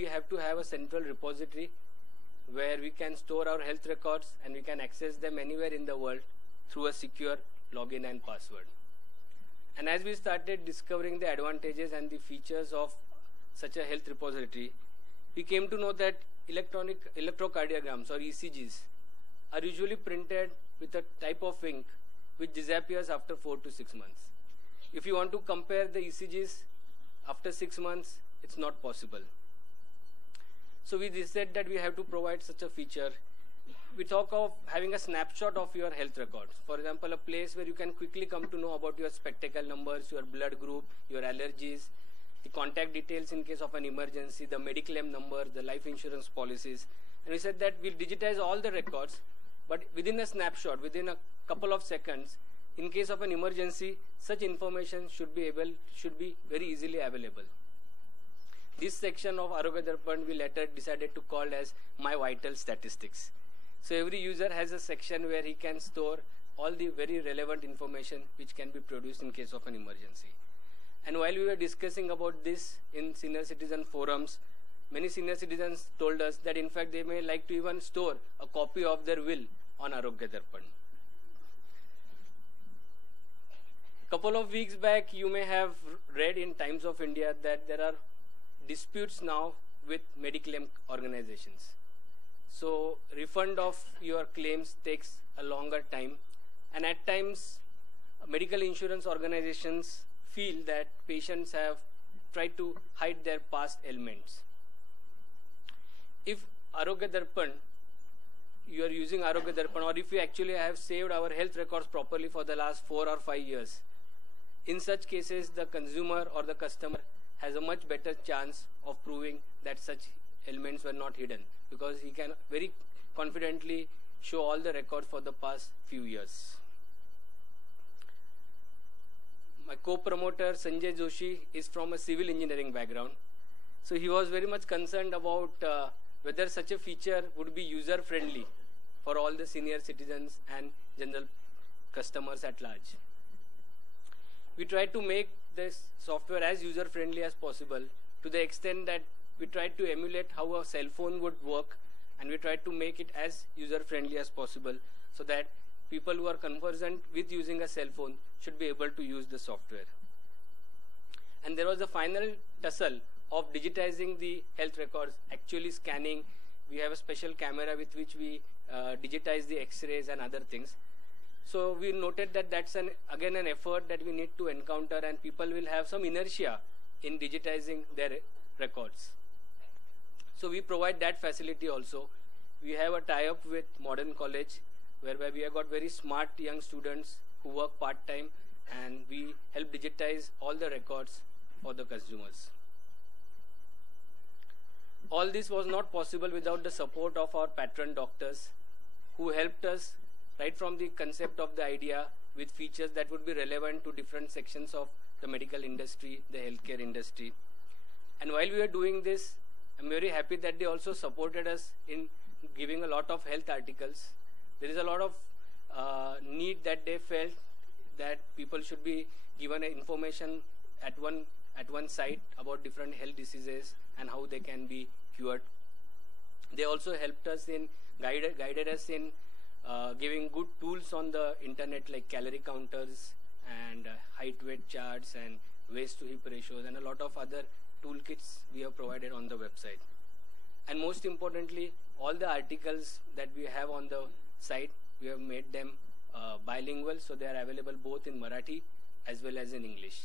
we have to have a central repository where we can store our health records and we can access them anywhere in the world through a secure login and password. And as we started discovering the advantages and the features of such a health repository, we came to know that electronic electrocardiograms or ECGs are usually printed with a type of ink which disappears after 4 to 6 months. If you want to compare the ECGs after 6 months, it's not possible. So we decided that we have to provide such a feature. We talk of having a snapshot of your health records. For example, a place where you can quickly come to know about your spectacle numbers, your blood group, your allergies, the contact details in case of an emergency, the Mediclaim number, the life insurance policies. And we said that we'll digitize all the records, but within a snapshot, within a couple of seconds, in case of an emergency, such information should be very easily available. This section of Arogyadarpan we later decided to call as My Vital Statistics. So every user has a section where he can store all the very relevant information which can be produced in case of an emergency. And while we were discussing about this in senior citizen forums, many senior citizens told us that in fact they may like to even store a copy of their will on Arogyadarpan. Couple of weeks back, you may have read in Times of India that there are disputes now with Mediclaim organizations. So refund of your claims takes a longer time, and at times medical insurance organizations feel that patients have tried to hide their past ailments. If Arogyadarpan, you are using Arogyadarpan, or if you actually have saved our health records properly for the last 4 or 5 years, in such cases the consumer or the customer has a much better chance of proving that such ailments were not hidden, because he can very confidently show all the records for the past few years. My co-promoter Sanjay Joshi is from a civil engineering background. So he was very much concerned about whether such a feature would be user-friendly for all the senior citizens and general customers at large. We tried to make this software as user-friendly as possible, to the extent that we tried to emulate how a cell phone would work, and we tried to make it as user-friendly as possible so that people who are conversant with using a cell phone should be able to use the software. And there was a final tussle of digitizing the health records, actually scanning. We have a special camera with which we digitize the x-rays and other things. So we noted that that's again an effort that we need to encounter, and people will have some inertia in digitizing their records. So we provide that facility also. We have a tie-up with Modern College, whereby we have got very smart young students who work part-time, and we help digitize all the records for the consumers. All this was not possible without the support of our patron doctors, who helped us right from the concept of the idea with features that would be relevant to different sections of the medical industry, the healthcare industry. And while we were doing this, I'm very happy that they also supported us in giving a lot of health articles. There is a lot of need that they felt that people should be given information at one site about different health diseases and how they can be cured. They also helped us in guided us in giving good tools on the internet, like calorie counters and height weight charts and waist to hip ratios, and a lot of other toolkits we have provided on the website. And most importantly, all the articles that we have on the site, we have made them bilingual, so they are available both in Marathi as well as in English.